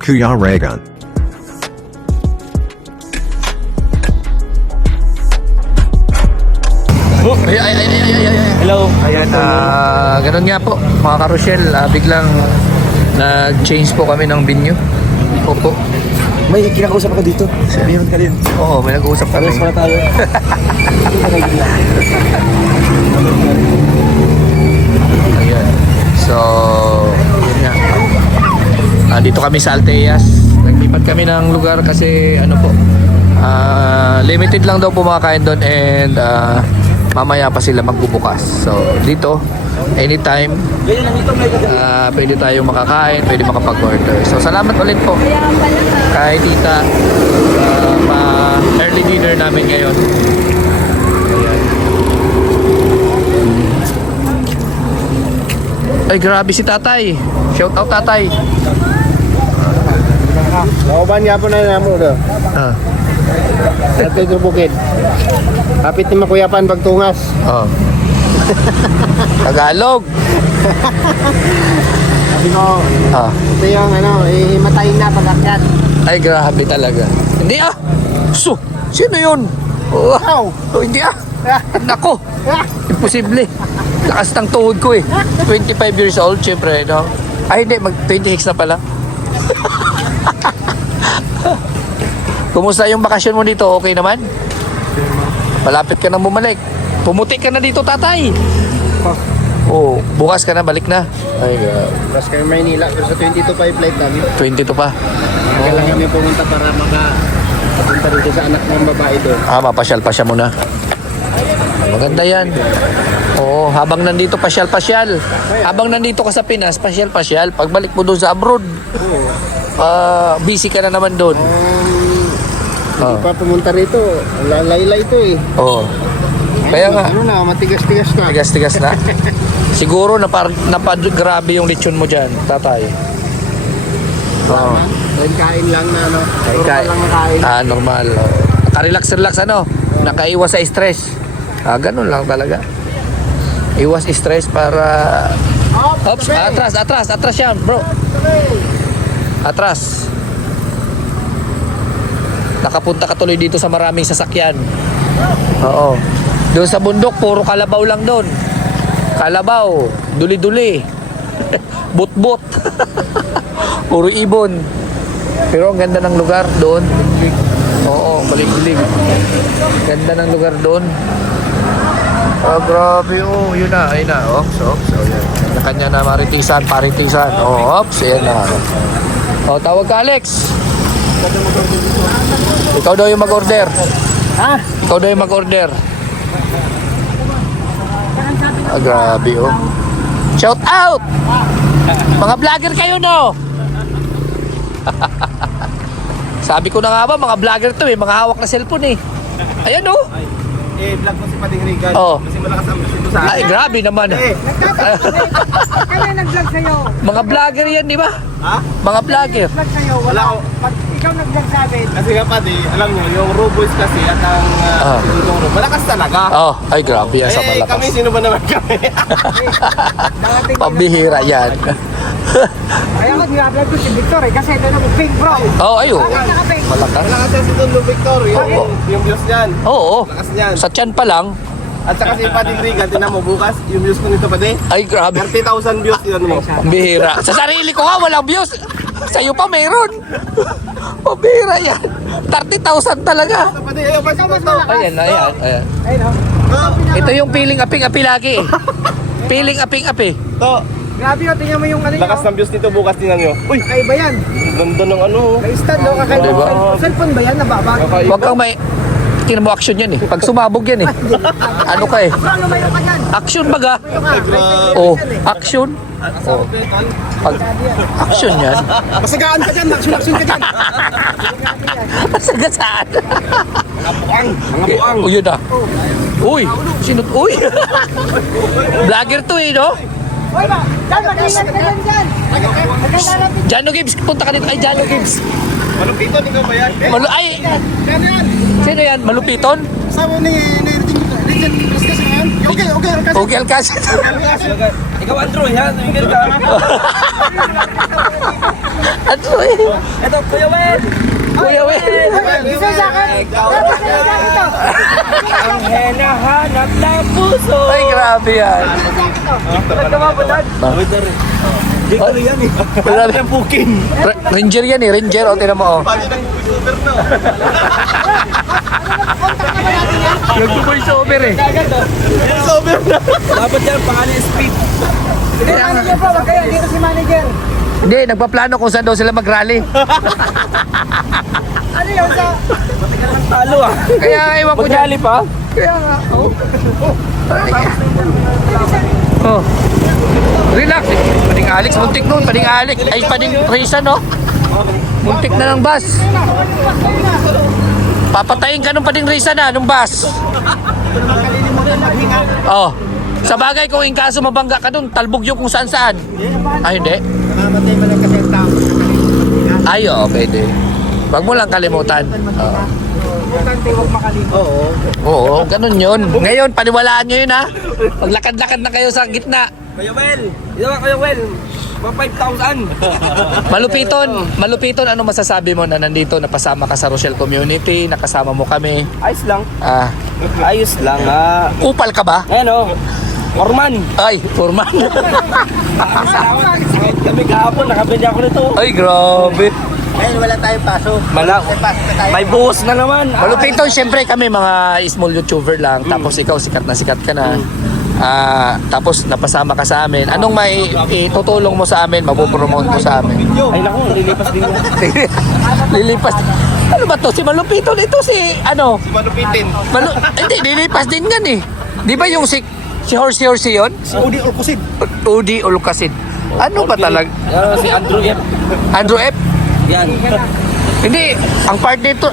Kuya Regan. Oh, ay. Hello. Ayan, ganun nga po, mga karosyel, biglang nag-change po kami ng venue. Opo. May kinakausap ako dito. Meron ka din. Oo, may nag-uusap kami. Pares pala tayo. Ayan. So, yun nga. Dito kami sa Alteas. Naglipat kami ng lugar kasi ano po, limited lang daw po makakain doon and mamaya pa sila magbubukas. So, dito, anytime, pwede tayong makakain, pwede makapag-order. So, salamat ulit po kay tita early dinner namin ngayon. Ayan. Ay, grabe si tatay. Shout out tatay. Nauban niya po na namo do. Ito yung bukid. Kapit ni Makuyapan pagtungas. Oh. Tagalog. Sabi ko, ito yung matayin na pag-akyat. Ay, grabe talaga. Hindi ah. Sino yun? Wow! Hindi ah. Nako. Imposible. Lakas ng tuhod ko eh. 25 years old, syempre, no? Ay, hindi. Mag-26 na pala. Kumusta yung bakasyon mo dito? Okay naman? Malapit ka na bumalik. Pumuti ka na dito, tatay. Oh, bukas ka na, balik na. Ay, Tapos kayo Maynila, pero sa 22 pa yung flight namin. 22 pa. Kailangan kami pumunta para makapunta dito sa anak ng babae doon. Mapasyal pa siya muna. Maganda yan. Oo, habang nandito pasyal-pasyal. Habang nandito ka sa Pinas, pasyal-pasyal. Pagbalik mo doon sa abroad, busy ka na naman doon. Hindi pa pumunta rito. Laylay ito eh. Oo. Kaya nga, Ano na, matigas-tigas na. tigas-tigas na. Siguro napagrabe yung lechon mo dyan, tatay. Oo. Dahil kain lang na ano. Kain. Normal lang na kain. Normal. Relax ano? Nakaiwas sa stress. Ganun lang talaga. Iwas stress para... Oops, atras yan, bro. Atras. Nakapunta ka tuloy dito sa maraming sasakyan. Oo. Doon sa bundok, puro kalabaw lang doon. Kalabaw, duli-duli. But-but. Puro ibon. Pero ang ganda ng lugar doon. Oo, balik-balik. Ganda ng lugar doon. Grabe, yun na, ayun na. Ops, yan. Kanya-kanya na paritisan. Ops, yan na. Tawag ka, Alex. Ikaw daw yung mag-order. Ha? Ikaw daw yung mag-order. Grabe, Shout out! Mga vlogger kayo, no? Sabi ko na nga ba, mga vlogger to mga hawak na cellphone Ayan, Vlog mo si Pading Regan. Oo. Kasi malakas ang gusto sa Ay, grabe naman. Kami nag-vlog sa'yo. Mga vlogger yan, di ba? Ha? Mga vlogger. Nag-vlog sa'yo. Wala ako. Pag ikaw nag-vlog sa amin, Kasi nga Padi, alam mo, yung Roboys kasi at ang malakas talaga. Ay, grabe yan sa malakas. Kami, sino ba naman kami? darating Pambihira yan. Kaya ako nag-vlog ko si Victor kasi ito na pink bro. Ayun. Bakit naka-pink? Malakas. Malakas yan si Don Victor, yung views niyan. Oo. Malakas niyan. Sa tiyan pa lang. At saka si Pading Regan, tinan mo bukas, yung views ko nito Padi. Ay, grabe. 30,000 views, tinan mo. Pambihira. Sa sarili ko nga, walang views. Sa'yo pa meron. Pambihira yan. 30,000 talaga. Padi, ayaw pa ito. Ayan. Ayun o. Ito yung piling aping-api lagi. Piling aping-api. To, Grabe o, tingnan mo yung ano lakas ng views nito bukas, tinan nyo. Uy, Kakaiba yan. ganda ng ano. May stand o, kakaiba. Diba? Cellphone ba yan? Nababag? Huwag kang may... Tinan mo action yan Pag sumabog yan Ano ka Ano mayo ka dyan? Action baga. Mayo ka. Oh, action. Oh. Pag action yan. Masagaan ka dyan, action ka dyan. Sagasaan. Mga buang. Yun na. Uy, sino? Uy. Vlogger to no? Hoy ba? Dyan, mag-ingat ka dyan dyan. Nagkakalapit. Jano Gibbs, punta ka dito. Ay, Jano Gibbs. Malupiton, ikaw ba yan? Ay, Yan yan. sino yan? Malupiton? Kasama ni Regent Raskas na yan. Okay, Raskas. Okay, Alcacid. Ikaw Andrew, yan. Tumigil ka. Ano eh? Ito, Kuya Wen! Kuya Will. Isa sa akin. Tapos na isa ito. Ang hinahanap ng puso! Ay, grabe yan. Nagkamabutan! Hindi ko yan eh. Grabe. Ang pukin! Ranger yan eh, Ranger. O, tinan mo, o. Nag-voice over eh. Dapat yan, pangalan speed. Si manager po, wag kayo. Dito si manager. Hindi, nagpaplano kung saan daw sila mag-rally. Ano yun sa... Talo ah. Kaya ewan ko dyan. Magali pa? Kaya nga, oh. Oh. Relax. Pading Alex, muntik nun. Pading Alex. Ay, pading Risa, no? Muntik na ng bus. Papatayin ka nung pading Risa na, nung bus. Oh. Sa bagay, kung in kaso mabangga ka dun, talbog yung kung saan-saan. Ay, hindi. Mamamatay mo lang kasi ang tao. Ay, oo, pwede. Wag mo lang kalimutan. Oo. Oo. Oo, ganun yun. Ngayon, paniwalaan nyo yun, ha? Maglakad-lakad na kayo sa gitna. Kuya Wel! Ito ka, Kuya Wel! Mga 5,000! Malupiton, ano masasabi mo na nandito, napasama ka sa Rochelle Community, nakasama mo kami? Ayos lang. Ah, Ayos lang ah. upal ka ba? Ayan o. Orman! Ay, Foreman. Kami kahapon, nakabili ako nito. Ay, grabe. Ngayon wala tayong paso. May buhos na naman. Malupiton, syempre kami mga small YouTuber lang. Tapos ikaw, sikat ka na. Tapos napasama ka sa amin. Anong may itutulong mo sa amin, mapopromote mo sa amin? Ay naku, lilipas din mo. Lilipas. Ano ba to? Si Malupiton, ito si ano? Si Malupitin. Hindi, lilipas din yan eh. Di ba yung si Horsey yun? Si Udi Orkusid. Udi Olcasid. Ano ba talaga? Si Andrew F. Andrew F? Yan. Hindi, ang part nito,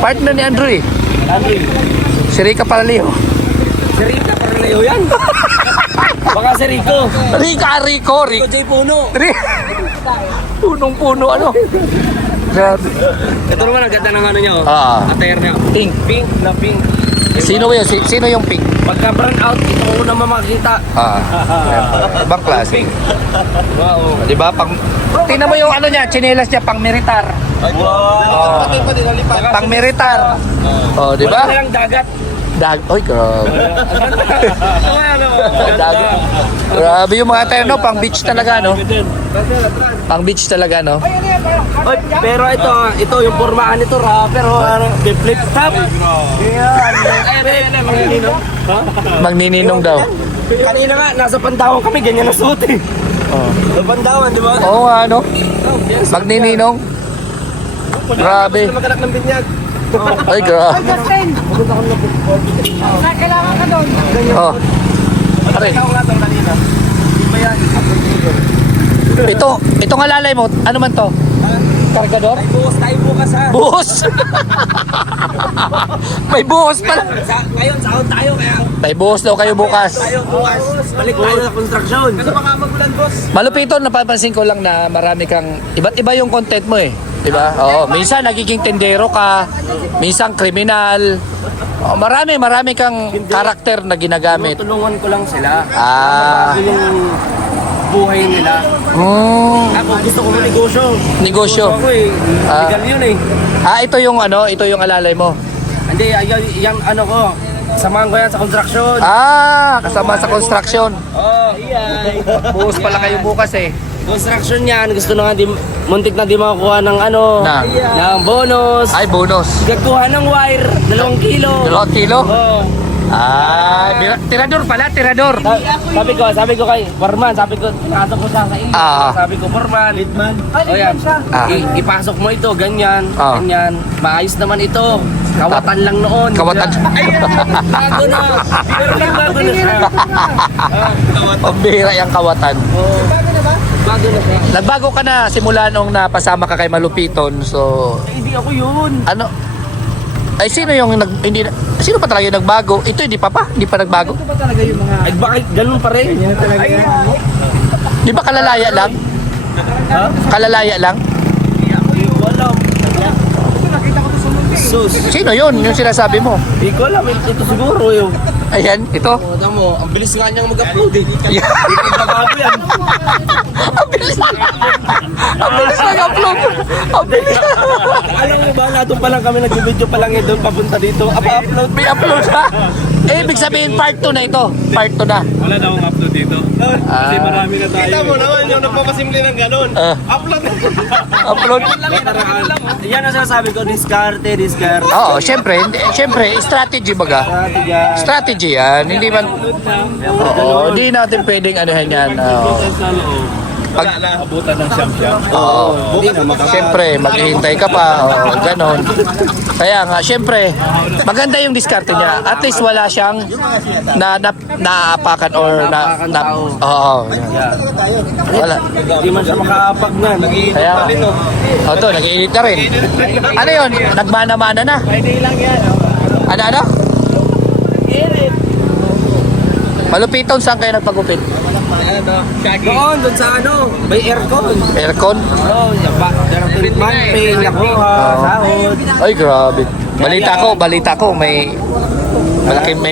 partner ni Andrew eh. Andrew. Si Rica Paralejo. Si Rita Paralejo yan. Baka si Rico. Rico. Rico J. Puno. Punong-puno, ano? Grabe. Ito naman ang ganda ng ano niya oh. Ah. Attire niya. Pink. Pink na pink. Sino yun? Sino yung pink? Pagka brown out, ito ko na makikita. Ibang klase. Wow. Di ba? Tingnan mo yung ano niya, tsinelas niya, pang militar. Wow. Pang militar. Oh, di ba? Wala lang dagat. Oy, grabe. Ano? Dagat. Grabe yung mga terno, pang beach talaga, no? Pang beach talaga, no? Oy, pero ito yung pormahan nito rapper oh, ano, flip top. Yan. Ay, magninino. Ha? Magnininong daw. Kanina nga nasa Pandawan kami ganyan na suot eh. Sa Pandawan, di ba? Oo nga, no? Magnininong. Grabe. Gusto magkanak ng binyag. Ay, grabe. Justin! Kailangan ka doon. Oh. Pare, Ikaw nga tong kanina. Di ba yan? ito nga lalay mo, ano man to? Kargador? Ay, buhos tayo bukas ha. Buhos! May buhos pala. Ngayon, sahod tayo kaya May buhos daw kayo bukas. tayo bukas. Balik tayo sa construction. Kasi baka magulan, boss. Malupito, napapansin ko lang na marami kang, iba't iba yung content mo eh. Diba? Oo, minsan nagiging tendero ka, minsan kriminal. Oh, marami kang karakter na ginagamit. Tulungan ko lang sila. Ah. Bago yung buhay nila. Ako gusto ko negosyo. Negosyo. Ako eh. Ah. Legal yun eh. Ito yung alalay mo. Hindi, yung ano ko. Samahan ko yan sa construction. Kasama sa construction. Oh, iyay. Buhos pala kayo bukas eh. Construction yan. Gusto na nga, muntik na di makakuha ng ano. Ng bonus. Ay, bonus. Gagkuha ng wire. 2 kilo. 2 kilo? Oh. Tirador pala, tirador. Sabi ko kay Foreman, sabi ko, pinasok ko siya sa iyo. Sabi ko, Foreman, Lidman. O yan, ipasok mo ito, ganyan, ganyan. Maayos naman ito. Kawatan lang noon. Kawatan. Ay, bago na. Pero bago na siya. Pambihira yung kawatan. Bago na siya. Nagbago ka na simula nung napasama ka kay Malupiton. So, Hindi ako yun. ano? Ay, sino sino pa talaga yung nagbago? Ito, hindi pa nagbago? Ay, bakit ganun pa rin? Ay, Di ba kalalaya lang? ha? Kalalaya lang? Hindi ako yun. Walang. Sus. Sino yun? Yung sinasabi mo? Hindi ko alam. Ito siguro yun. Ayan, ito. Mo, ang bilis nga niyang mag-upload eh. Yeah. Bago yan. Ang bilis. Ang bilis nag-upload. Ang bilis. Alam mo ba, nato pa lang kami nag-video pa lang doon papunta dito. Apa-upload. May upload na. Eh, ibig sabihin part 2 na ito. Part 2 na. Wala na akong upload dito. Kasi marami na tayo. Kita mo naman yung nagpapasimple ng ganun. Upload na. Upload. Yan ang sinasabi ko, diskarte. Oo, syempre, strategy baga. Strategy yan. Hindi man, oo, hindi natin pwedeng anuhan yan. Sa loob. Pag, Abutan ng siyam-siyam. oo, syempre, maghihintay ka pa, o ganon. Kaya nga, syempre, maganda yung diskarte niya. At least wala siyang naapakan or oo, yan. Wala. Hindi man siya makaapak na. Kaya, o to, nag-iinit na rin. Ano yun? Nagmana-mana na. Ano? Malupiton, saan kayo nagpagupit? Doon sa ano, may aircon. Aircon? Oo, treatment, pay, nakuha, sahod. Ay, grabe. Balita ko, may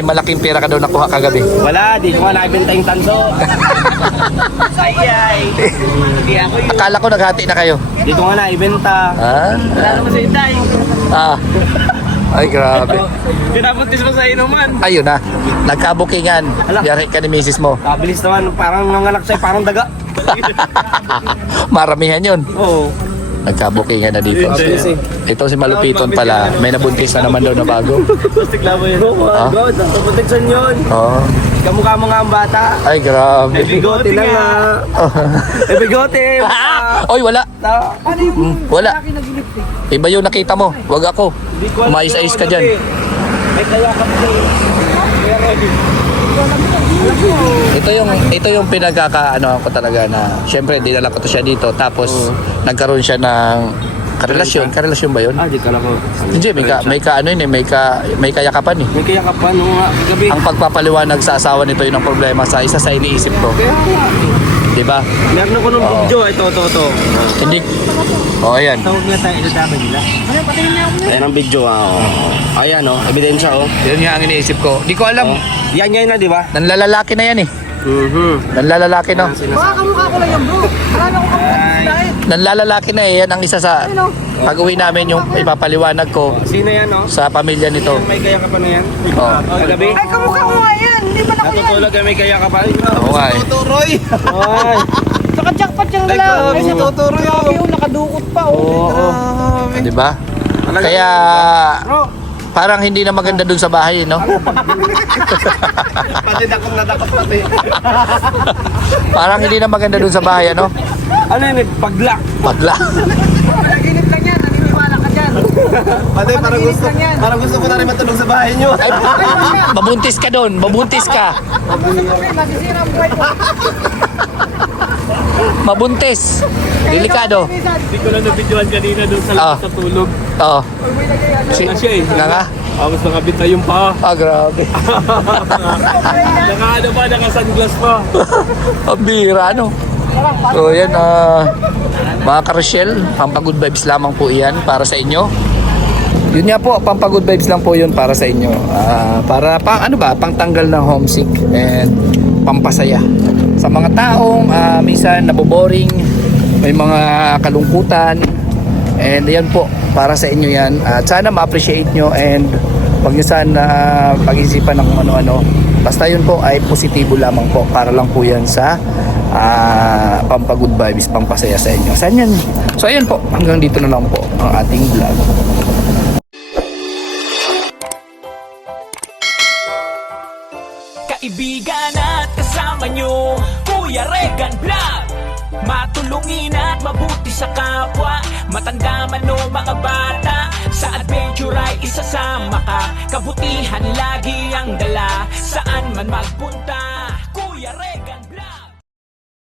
malaking pera ka daw nakuha kagabi. Wala, di ko nga nakibenta yung tanso. Hindi ako yun. Akala ko naghati na kayo. Di ko nga naibenta. Ah? Wala naman sa itay. Ah. Ay, grabe. Pinapuntis mo sa inuman. Ayun na. Nagkabukingan. Yari ka ni misis mo. Kabilis naman, parang nanganak sa'yo, parang daga. Maramihan yun. Oo. Nagkabukingan na dito. Ito si Malupiton pala. May nabuntis na naman daw na bago. Plastic labo yun. Oh my God, ang protection yun. Oo. Kamukha mo nga ang bata. Ay, grabe. Bigote lang nga. Bigote. Oy, wala. Wala. Iba yung nakita mo. Wag ako. Umayos-ayos ka dyan. May kaya ka pa. Ito yung pinagkakaano ko talaga na syempre dinala ko to siya dito tapos nagkaroon siya ng karelasyon ba yun? Di ka lang ko. Hindi, may kayakapan eh. May kaya ka pa nung gabi. Ang pagpapaliwanag sa asawa nito yun ang problema sa isa sa iniisip ko. Diba? Meron ako nung video. Ito. Hindi. Oh, ayan. Tawag nga tayo, iladaban nila. Ayan ang video, Ayan, ebidensya, Yun nga ang iniisip ko. Di ko alam. Yan na, di ba? Nanlalalaki na yan eh. Nanlalalaki no? Baka kamukha ko lang yan, bro. Marami akong kamukha dahil. Nanlalalaki na eh. Yan ang isa sa pag-uwi namin yung ipapaliwanag ko Sino yan, sa pamilya nito. May kaya ka pa na yan? Oh. Kagabi? Ay, kamukha ko nga yan. Hindi ba na ko yan? Natutulog may kaya ka pa. Oo nga eh. Tuturoy. Ay. Saka jackpot yung lalaki. Ay, si Totoro yun. Nakadukot pa. Grabe. Diba? Kaya parang hindi na maganda dun sa bahay, no? Pati dakot na dakot pati. Parang hindi na maganda dun sa bahay, ano? Ano yun, pagla. Pagla. Panaginip lang yan. Naniniwala ka dyan. Pati parang gusto ko na rin matulog sa bahay nyo. Ay, mabuntis ka dun, mabuntis ka. Nagsisira ang buhay ko. Mabuntis. Delikado. Hindi ko lang na-videoan kanina doon sa Ah. labas sa tulog. Oo. Na siya eh. Nga? Tapos nakabit na yung paa. Grabe. Naka-sunglass pa. Ang bira, ano? So, yan, mga ka-Rochelle, pampagood vibes lamang po yan para sa inyo. Yun nga po, pampagood vibes lang po yun para sa inyo. Para pangtanggal ng homesick and pampasaya. Sa mga taong minsan naboboring, may mga kalungkutan, and yan po, para sa inyo yan. At sana ma-appreciate nyo and huwag nyo sana pag-isipan ng kung ano-ano. Basta yun po ay positibo lamang po, para lang po yan sa pampagood vibes, pampasaya sa inyo. Saan yan? So ayan po, hanggang dito na lang po ang ating vlog. Kaibigan at kasama nyo, Kuya Regan Vlog. Matulungin at mabuti sa kapwa, matanda man o mga bata. Sa adventure ay isasama ka, kabutihan lagi ang dala. Saan man magpunta, Kuya Regan.